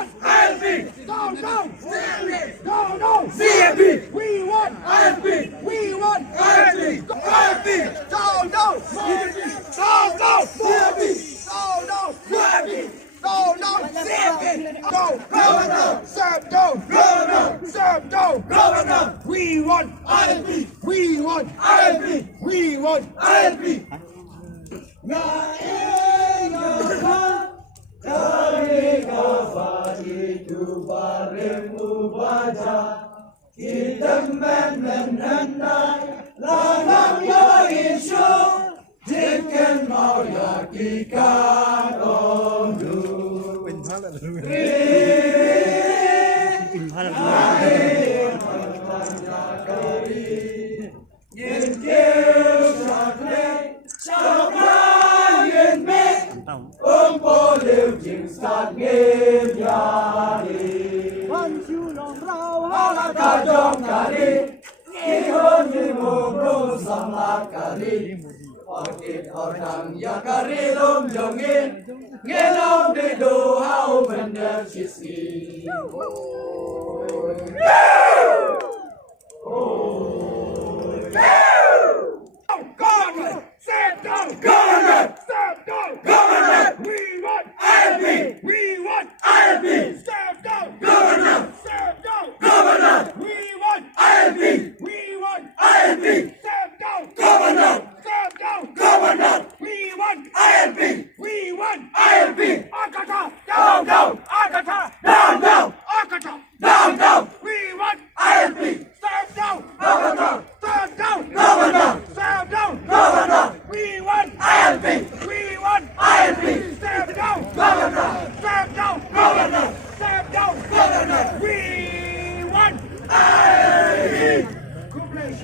want INP. Go no. CNP. Go no. CNP. We want INP. We want INP. INP. Go no. Go no. CNP. Go no. INP. Go no. CNP. Go. Governor. Serve no. Governor. Serve no. Governor. We want INP. We want INP. We want INP. Yakari lom jongin, ngelom de do how bender chisi. Governor. Serve no. Governor. Serve no. Governor. We want INP. We want INP. Serve no. Governor. Serve no. Governor. We want INP. We want INP. Serve no. Governor. Serve no. Governor. We want INP. We want INP. Akata. Down, down. Akata. Down, down. Akata. Down, down. We want INP. Serve no. Governor. Serve no. Governor. Serve no. Governor. We want INP. We want INP. Serve no. Governor. Serve no. Governor. Serve no. Governor. We want INP. Good place,